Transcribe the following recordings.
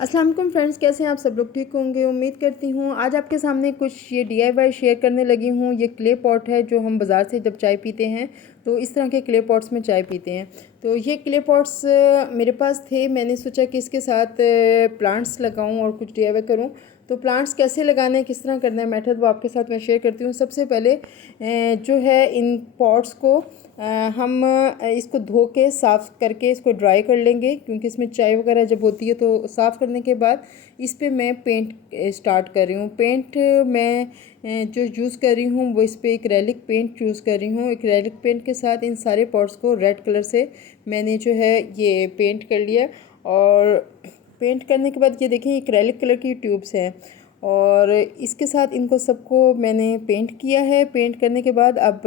अस्सलाम वालेकुम फ्रेंड्स, कैसे हैं आप सब लोग? ठीक होंगे उम्मीद करती हूँ। आज आपके सामने कुछ ये DIY शेयर करने लगी हूँ। ये क्ले पॉट है जो हम बाज़ार से जब चाय पीते हैं तो इस तरह के क्ले पॉट्स में चाय पीते हैं। तो ये क्ले पॉट्स मेरे पास थे। मैंने सोचा कि इसके साथ प्लांट्स लगाऊँ और कुछ DIY करूँ। तो प्लांट्स कैसे लगाने हैं, किस तरह करना है मेथड, वो आपके साथ मैं शेयर करती हूँ। सबसे पहले जो है इन पॉट्स को हम इसको धो के साफ़ करके इसको ड्राई कर लेंगे, क्योंकि इसमें चाय वगैरह जब होती है तो साफ़ करने के बाद इस पे मैं पेंट स्टार्ट कर रही हूँ। पेंट मैं जो यूज़ कर रही हूँ वो इस पे एक्रेलिक पेंट यूज़ कर रही हूँ। एक्रेलिक पेंट के साथ इन सारे पॉट्स को रेड कलर से मैंने जो है ये पेंट कर लिया। और पेंट करने के बाद ये देखें एक्रेलिक कलर की ट्यूब्स हैं और इसके साथ इनको सबको मैंने पेंट किया है। पेंट करने के बाद अब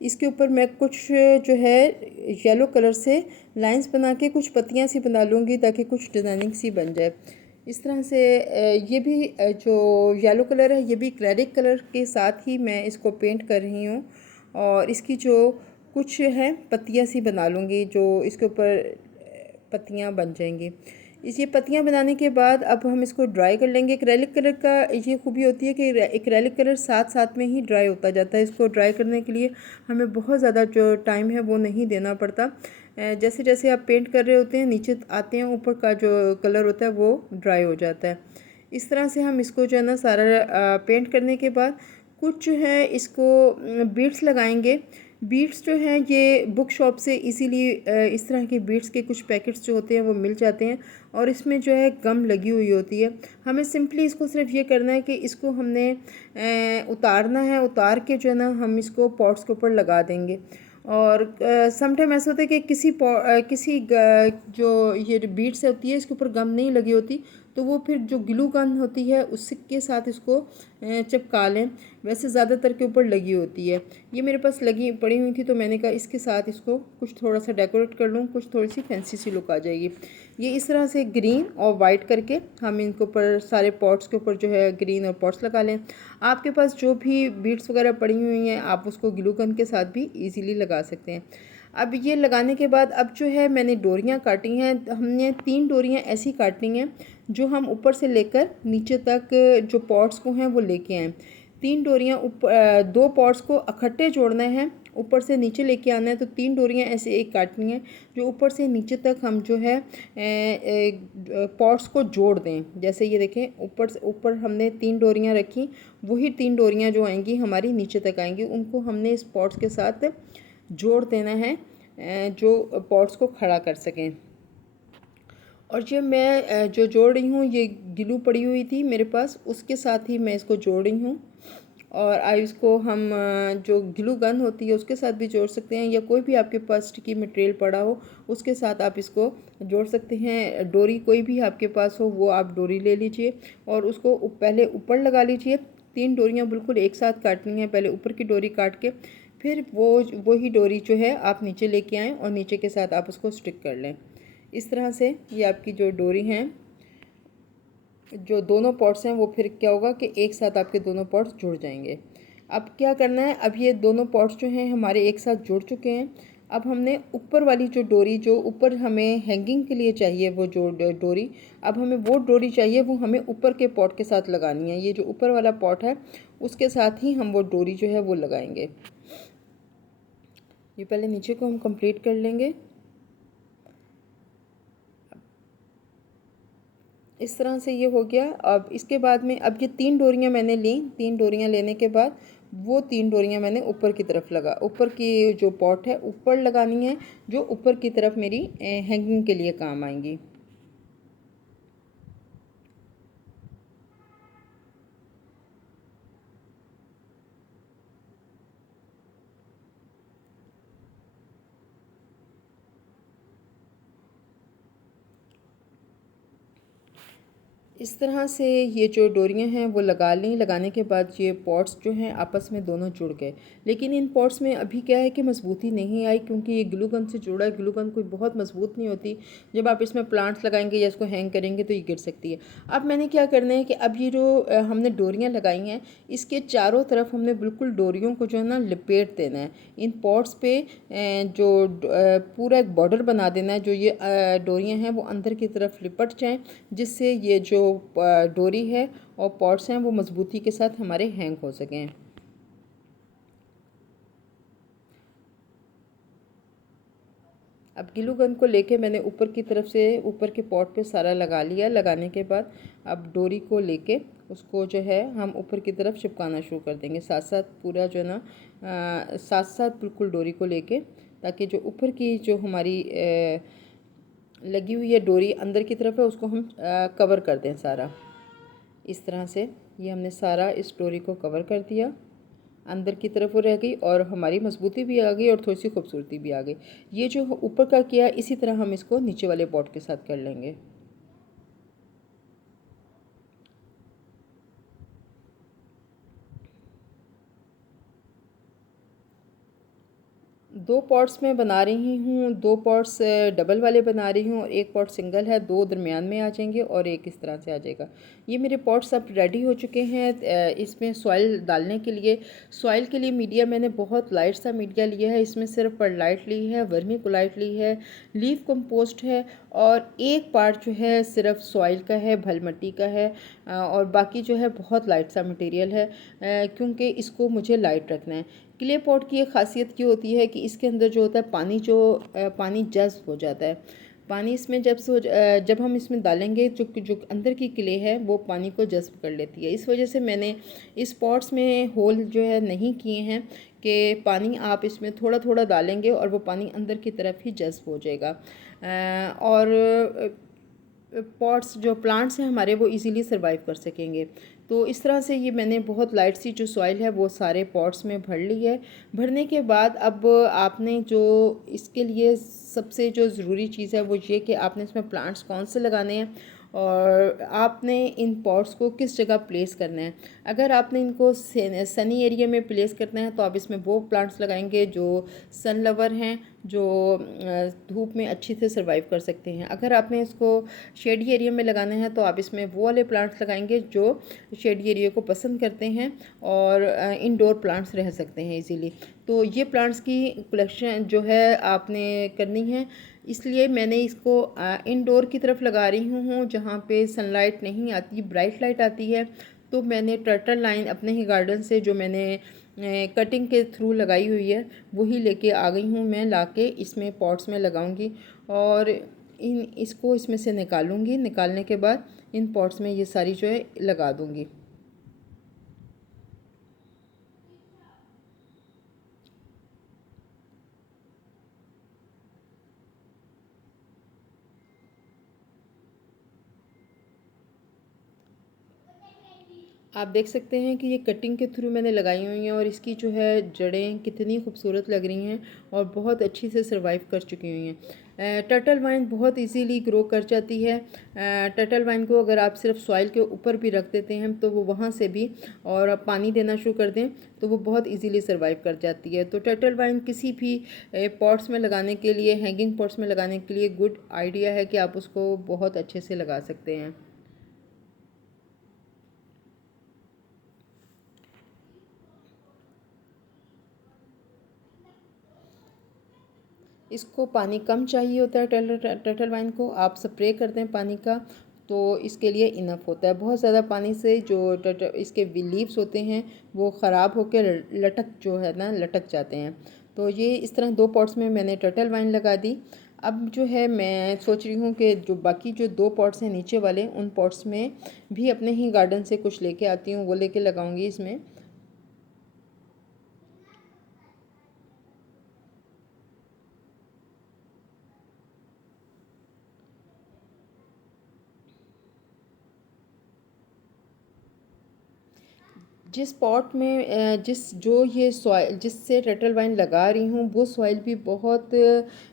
इसके ऊपर मैं कुछ जो है येलो कलर से लाइंस बना के कुछ पत्तियां सी बना लूँगी ताकि कुछ डिज़ाइनिंग सी बन जाए। इस तरह से ये भी जो येलो कलर है ये भी एक्रेलिक कलर के साथ ही मैं इसको पेंट कर रही हूँ। और इसकी जो कुछ है पत्तियां सी बना लूँगी जो इसके ऊपर पत्तियां बन जाएंगी। इस ये पत्तियां बनाने के बाद अब हम इसको ड्राई कर लेंगे। एक्रेलिक कलर का ये खूबी होती है कि एक्रेलिक कलर साथ साथ में ही ड्राई होता जाता है। इसको ड्राई करने के लिए हमें बहुत ज़्यादा जो टाइम है वो नहीं देना पड़ता। जैसे जैसे आप पेंट कर रहे होते हैं नीचे आते हैं ऊपर का जो कलर होता है वो ड्राई हो जाता है। इस तरह से हम इसको जो है ना सारा पेंट करने के बाद कुछ जो है इसको बीड्स लगाएंगे। बीड्स जो हैं ये बुक शॉप से इजीली इस तरह के बीड्स के कुछ पैकेट्स जो होते हैं वो मिल जाते हैं और इसमें जो है गम लगी हुई होती है। हमें सिंपली इसको सिर्फ ये करना है कि इसको हमने उतारना है। उतार के जो है ना हम इसको पॉट्स के ऊपर लगा देंगे। और समटाइम ऐसा होता है कि जो ये बीड्स होती है इसके ऊपर गम नहीं लगी होती तो वो फिर जो ग्लू गन होती है उसके साथ इसको चिपका लें। वैसे ज़्यादातर के ऊपर लगी होती है। ये मेरे पास लगी पड़ी हुई थी तो मैंने कहा इसके साथ इसको कुछ थोड़ा सा डेकोरेट कर लूँ, कुछ थोड़ी सी फैंसी सी लुक आ जाएगी। ये इस तरह से ग्रीन और वाइट करके हम इनके ऊपर सारे पॉट्स के ऊपर जो है ग्रीन और पॉट्स लगा लें। आपके पास जो भी बीड्स वगैरह पड़ी हुई हैं आप उसको ग्लू गन के साथ भी ईज़िली लगा सकते हैं। अब ये लगाने के बाद अब जो है मैंने डोरियाँ काटी हैं। हमने 3 डोरियाँ ऐसी काटनी हैं जो हम ऊपर से लेकर नीचे तक जो पॉट्स को हैं वो लेके आएँ। 3 डोरियाँ ऊपर 2 पॉट्स को इकट्ठे जोड़ना है, ऊपर से नीचे लेके आना है। तो 3 डोरियाँ ऐसे एक काटनी है जो ऊपर से नीचे तक हम जो है पॉट्स को जोड़ दें। जैसे ये देखें ऊपर से ऊपर हमने 3 डोरियाँ रखी, वही 3 डोरियाँ जो आएंगी हमारी नीचे तक आएंगी, उनको हमने इस पॉट्स के साथ जोड़ देना है जो पॉट्स को खड़ा कर सकें। और जो मैं जो जोड़ रही हूँ ये ग्लू पड़ी हुई थी मेरे पास, उसके साथ ही मैं इसको जोड़ रही हूँ। और इसको हम जो ग्लू गन होती है उसके साथ भी जोड़ सकते हैं या कोई भी आपके पास स्टिकी मटेरियल पड़ा हो उसके साथ आप इसको जोड़ सकते हैं। डोरी कोई भी आपके पास हो वो आप डोरी ले लीजिए और उसको पहले ऊपर लगा लीजिए। 3 डोरियाँ बिल्कुल एक साथ काटनी है। पहले ऊपर की डोरी काट के फिर वही डोरी जो है आप नीचे लेके आएँ और नीचे के साथ आप उसको स्टिक कर लें। इस तरह से ये आपकी जो डोरी हैं जो दोनों पॉट्स हैं वो फिर क्या होगा कि एक साथ आपके दोनों पॉट्स जुड़ जाएंगे। अब क्या करना है, अब ये दोनों पॉट्स जो हैं हमारे एक साथ जुड़ चुके हैं। अब हमने ऊपर वाली जो डोरी जो ऊपर हमें हैंगिंग के लिए चाहिए वो जो डोरी, अब हमें वो डोरी चाहिए वो हमें ऊपर के पॉट के साथ लगानी है। ये जो ऊपर वाला पॉट है उसके साथ ही हम वो डोरी जो है वो लगाएंगे। ये पहले नीचे को हम कंप्लीट कर लेंगे। इस तरह से ये हो गया। अब इसके बाद में अब ये 3 डोरियाँ मैंने ली। 3 डोरियाँ लेने के बाद वो 3 डोरियाँ मैंने ऊपर की तरफ ऊपर की जो पॉट है ऊपर लगानी है, जो ऊपर की तरफ मेरी हैंगिंग के लिए काम आएंगी। इस तरह से ये जो डोरियां हैं वो लगा लीं। लगाने के बाद ये पॉट्स जो हैं आपस में दोनों जुड़ गए। लेकिन इन पॉट्स में अभी क्या है कि मजबूती नहीं आई, क्योंकि ये ग्लू गन से जुड़ा है। ग्लू गन कोई बहुत मजबूत नहीं होती। जब आप इसमें प्लांट्स लगाएंगे या इसको हैंग करेंगे तो ये गिर सकती है। अब मैंने क्या करना है कि अब ये जो हमने डोरियाँ लगाई हैं, इसके चारों तरफ हमने बिल्कुल डोरियों को जो है ना लिपेट देना है। इन पॉट्स पे पूरा एक बॉर्डर बना देना है। जो ये डोरियाँ हैं वो अंदर की तरफ लिपट जाएँ, जिससे ये जो डोरी है और पॉट्स हैं वो मजबूती के साथ हमारे हैंग हो सकें। अब ग्लू गन को लेके मैंने ऊपर की तरफ से ऊपर के पॉट पे सारा लगा लिया। लगाने के बाद अब डोरी को लेके उसको जो है हम ऊपर की तरफ चिपकाना शुरू कर देंगे, साथ साथ पूरा जो है ना साथ साथ बिल्कुल डोरी को लेके, ताकि जो ऊपर की जो हमारी लगी हुई है डोरी अंदर की तरफ है उसको हम कवर कर दें सारा। इस तरह से ये हमने सारा इस डोरी को कवर कर दिया। अंदर की तरफ वो रह गई और हमारी मजबूती भी आ गई और थोड़ी सी खूबसूरती भी आ गई। ये जो ऊपर का किया इसी तरह हम इसको नीचे वाले पॉट के साथ कर लेंगे। दो पॉट्स मैं बना रही हूँ, दो पॉट्स डबल वाले बना रही हूँ और एक पॉट सिंगल है। दो दरमियान में आ जाएंगे और एक इस तरह से आ जाएगा। ये मेरे पॉट्स अब रेडी हो चुके हैं। इसमें सॉइल डालने के लिए, सॉइल के लिए मीडिया मैंने बहुत लाइट सा मीडिया लिया है। इसमें सिर्फ परलाइट ली है, वर्मी कोलाइट ली है, लीफ कंपोस्ट है और एक पार्ट जो है सिर्फ सॉइल का है, भल मिट्टी का है और बाकी जो है बहुत लाइट सा मटेरियल है, क्योंकि इसको मुझे लाइट रखना है। क्ले पॉट की एक ख़ासियत ये होती है कि इसके अंदर जो होता है पानी जज़्ब हो जाता है। पानी इसमें जब हम इसमें डालेंगे जो जो अंदर की क्ले है वो पानी को जज़्ब कर लेती है। इस वजह से मैंने इस पॉट्स में होल जो है नहीं किए हैं कि पानी आप इसमें थोड़ा थोड़ा डालेंगे और वो पानी अंदर की तरफ ही जज़्ब हो जाएगा। और पॉट्स जो प्लांट्स हैं हमारे वो इजीली सरवाइव कर सकेंगे। तो इस तरह से ये मैंने बहुत लाइट सी जो सॉइल है वो सारे पॉट्स में भर ली है। भरने के बाद अब आपने जो इसके लिए सबसे जो ज़रूरी चीज़ है वो ये कि आपने इसमें प्लांट्स कौन से लगाने हैं और आपने इन पॉट्स को किस जगह प्लेस करना है। अगर आपने इनको सनी एरिया में प्लेस करना है तो आप इसमें वो प्लांट्स लगाएंगे जो सन लवर हैं, जो धूप में अच्छी से सर्वाइव कर सकते हैं। अगर आपने इसको शेडी एरिया में लगाना है तो आप इसमें वो वाले प्लांट्स लगाएंगे जो शेडी एरिया को पसंद करते हैं और इंडोर प्लांट्स रह सकते हैं इजीली। तो ये प्लांट्स की कलेक्शन जो है आपने करनी है, इसलिए मैंने इसको इंडोर की तरफ लगा रही हूँ जहाँ पे सनलाइट नहीं आती, ब्राइट लाइट आती है। तो मैंने टर्टल लाइन अपने ही गार्डन से जो मैंने कटिंग के थ्रू लगाई हुई है वही लेके आ गई हूँ। मैं लाके इसमें पॉट्स में लगाऊंगी और इसको इसमें से निकालूंगी। निकालने के बाद इन पॉट्स में ये सारी जो है लगा दूंगी। आप देख सकते हैं कि ये कटिंग के थ्रू मैंने लगाई हुई हैं और इसकी जो है जड़ें कितनी खूबसूरत लग रही हैं और बहुत अच्छी से सरवाइव कर चुकी हुई हैं। टर्टल वाइन बहुत इजीली ग्रो कर जाती है। टर्टल वाइन को अगर आप सिर्फ सॉइल के ऊपर भी रख देते हैं तो वो वहाँ से भी और आप पानी देना शुरू कर दें तो वो बहुत इजीली सरवाइव कर जाती है। तो टर्टल वाइन किसी भी पॉट्स में लगाने के लिए, हैंगिंग पॉट्स में लगाने के लिए गुड आइडिया है कि आप उसको बहुत अच्छे से लगा सकते हैं। इसको पानी कम चाहिए होता है टर्टल वाइन को, आप स्प्रे कर दें पानी का तो इसके लिए इनफ होता है। बहुत ज़्यादा पानी से जो इसके लीव्स होते हैं वो ख़राब होकर लटक जो है ना लटक जाते हैं। तो ये इस तरह दो पॉट्स में मैंने टर्टल वाइन लगा दी। अब जो है मैं सोच रही हूँ कि जो बाकी जो दो पॉट्स हैं नीचे वाले, उन पॉट्स में भी अपने ही गार्डन से कुछ लेके आती हूँ, वो लेके लगाऊंगी इसमें। जिस पॉट में जो ये सॉइल जिससे टर्टल वाइन लगा रही हूँ वो सॉइल भी बहुत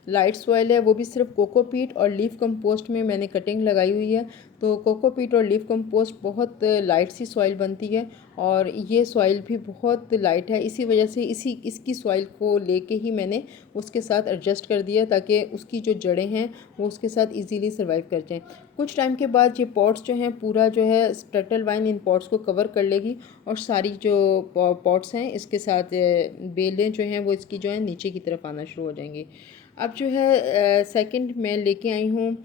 लाइट सॉइल है। वो भी सिर्फ कोकोपीट और लीफ कंपोस्ट में मैंने कटिंग लगाई हुई है। तो कोकोपीट और लीफ कंपोस्ट बहुत लाइट सी सॉइल बनती है और ये सॉइल भी बहुत लाइट है। इसी वजह से इसकी सॉइल को लेके ही मैंने उसके साथ एडजस्ट कर दिया ताकि उसकी जो जड़ें हैं वो उसके साथ इजीली सर्वाइव कर जाएँ। कुछ टाइम के बाद ये पॉट्स जो हैं पूरा जो है टर्टल वाइन इन पॉट्स को कवर कर लेगी और सारी जो पॉट्स हैं इसके साथ बेलें जो हैं वो इसकी जो है नीचे की तरफ आना शुरू हो जाएंगी। अब जो है सेकंड मैं लेके आई हूँ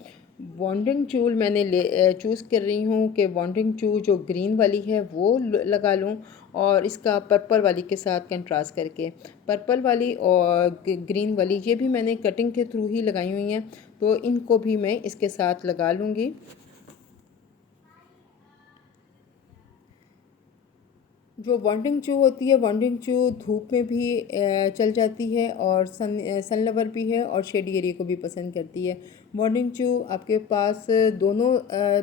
बॉन्डिंग चूल। मैंने चूज़ कर रही हूँ कि बॉन्डिंग चूल जो ग्रीन वाली है वो लगा लूँ और इसका पर्पल वाली के साथ कंट्रास्ट करके। पर्पल वाली और ग्रीन वाली ये भी मैंने कटिंग के थ्रू ही लगाई हुई हैं, तो इनको भी मैं इसके साथ लगा लूँगी। जो बॉन्डिंग चू होती है, बॉन्डिंग चू धूप में भी चल जाती है और सन लवर भी है और शेडी एरिया को भी पसंद करती है। बॉन्डिंग चू आपके पास दोनों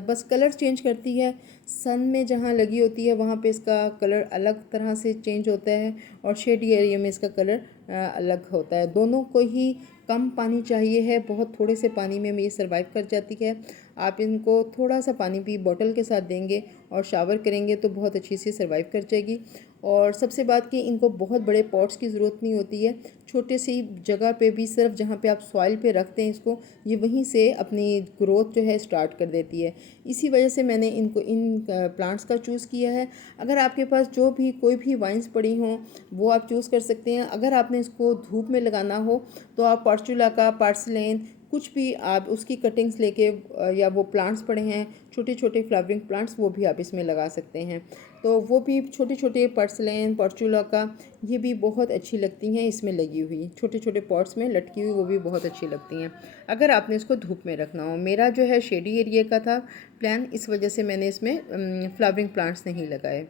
बस कलर चेंज करती है। सन में जहाँ लगी होती है वहाँ पे इसका कलर अलग तरह से चेंज होता है और शेडी एरिया में इसका कलर अलग होता है। दोनों को ही कम पानी चाहिए है, बहुत थोड़े से पानी में ये सर्वाइव कर जाती है। आप इनको थोड़ा सा पानी भी बॉटल के साथ देंगे और शावर करेंगे तो बहुत अच्छी सी सर्वाइव कर जाएगी। और सबसे बात कि इनको बहुत बड़े पॉट्स की ज़रूरत नहीं होती है, छोटे सी जगह पे भी सिर्फ जहाँ पे आप सॉइल पे रखते हैं इसको, ये वहीं से अपनी ग्रोथ जो है स्टार्ट कर देती है। इसी वजह से मैंने इन प्लांट्स का चूज़ किया है। अगर आपके पास जो भी कोई भी वाइन्स पड़ी हों वो आप चूज़ कर सकते हैं। अगर आपने इसको धूप में लगाना हो तो आप पॉर्चुला का, पार्सलेन, कुछ भी आप उसकी कटिंग्स लेके या वो प्लांट्स पड़े हैं छोटे छोटे फ्लावरिंग प्लांट्स वो भी आप इसमें लगा सकते हैं। तो वो भी छोटे छोटे पर्सलेन, पॉर्चुला का, ये भी बहुत अच्छी लगती हैं इसमें लगी हुई, छोटे छोटे पॉट्स में लटकी हुई, वो भी बहुत अच्छी लगती हैं अगर आपने इसको धूप में रखना हो। मेरा जो है शेडी एरिया का था प्लान, इस वजह से मैंने इसमें फ्लावरिंग प्लांट्स नहीं लगाए।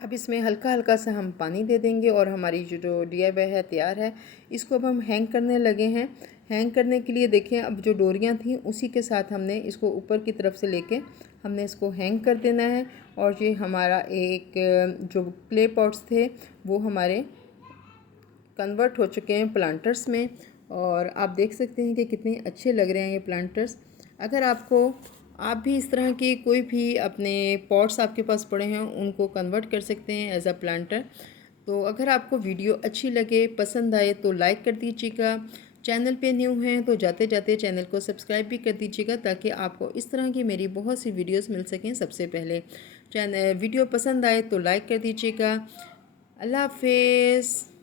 अब इसमें हल्का हल्का सा हम पानी दे देंगे और हमारी जो DIY है तैयार है। इसको अब हम हैंग करने लगे हैं। हैंग करने के लिए देखें, अब जो डोरियां थी उसी के साथ हमने इसको ऊपर की तरफ से लेके हमने इसको हैंग कर देना है और ये हमारा एक जो क्ले पॉट्स थे वो हमारे कन्वर्ट हो चुके हैं प्लांटर्स में और आप देख सकते हैं कि कितने अच्छे लग रहे हैं ये प्लांटर्स। अगर आप भी इस तरह के कोई भी अपने पॉट्स आपके पास पड़े हैं उनको कन्वर्ट कर सकते हैं एज अ प्लांटर। तो अगर आपको वीडियो अच्छी लगे, पसंद आए तो लाइक कर दीजिएगा। चैनल पे न्यू हैं तो जाते जाते चैनल को सब्सक्राइब भी कर दीजिएगा ताकि आपको इस तरह की मेरी बहुत सी वीडियोस मिल सकें सबसे पहले। वीडियो पसंद आए तो लाइक कर दीजिएगा। अल्लाह हाफिज़।